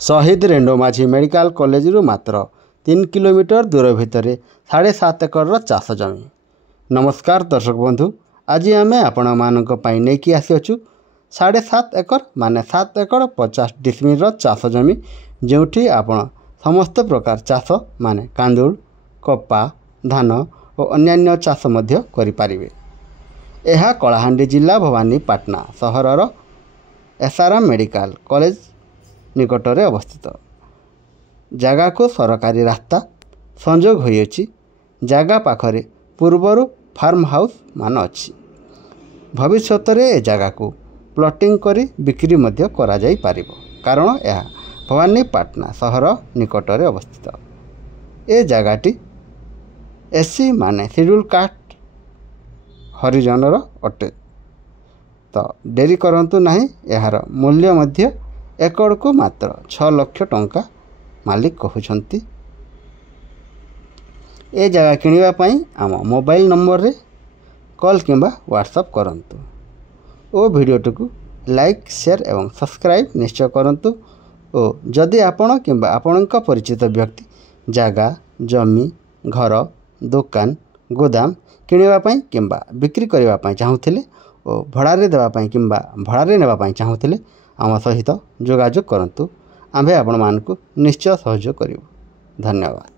शहीद रेणु माझी medical college रु मात्र 3 किलोमीटर दूर भितर 7.5 एकर चाष जमी। नमस्कार दर्शक बंधु, आज आम आपण मानक नहीं आसीचु 7.5 एकर माने 7 एकर 50 डिसमिल चाष जमी, जोठी आपण समस्त प्रकार चाष माने कांदुल, कपा, धान और अन्यान्य चाष मध्य करि पारिबे। यह कलाहांडी जिला भवानीपाटना सहरर एसआरएम मेडिकल कॉलेज निकटरे अवस्थित। जगह को सरकारी रास्ता संजोग होइछि। जगह पाखरे पूर्वर फार्म हाउस मान अच्छी। भविष्य में ए जगह को प्लॉटिंग करी बिक्री मध्य करा जाई पारिबो, कारण यह भवानीपाटना सहर निकटरे अवस्थित। ए जगहटी एससी माने शेड्यूल कास्ट हरिजनर अटे। तो डेरी करंतु नहीं, यार मूल्य मध्य एकड़ को मात्र 6 लाख टंका मालिक कहउछंती। ए जगह किनिबा पई आम मोबाइल नंबर रे कॉल किंबा व्हाट्सएप करंतु। ओ वीडियो को लाइक, शेयर एवं सब्सक्राइब निश्चय करंतु। और जदि आपण किंबा आपणक परिचित व्यक्ति जगह, जमी, घर, दुकान, गोदाम किनिबा पई किंबा बिक्री करिबा पई चाहुथिले और भड़ारे देबा पई किंबा भड़ारे नेबा पई चाहुथिले आम सहित जोगाजोग करंतु। आम्भे आपण मानकु निश्चय सहयोग करिबु। धन्यवाद।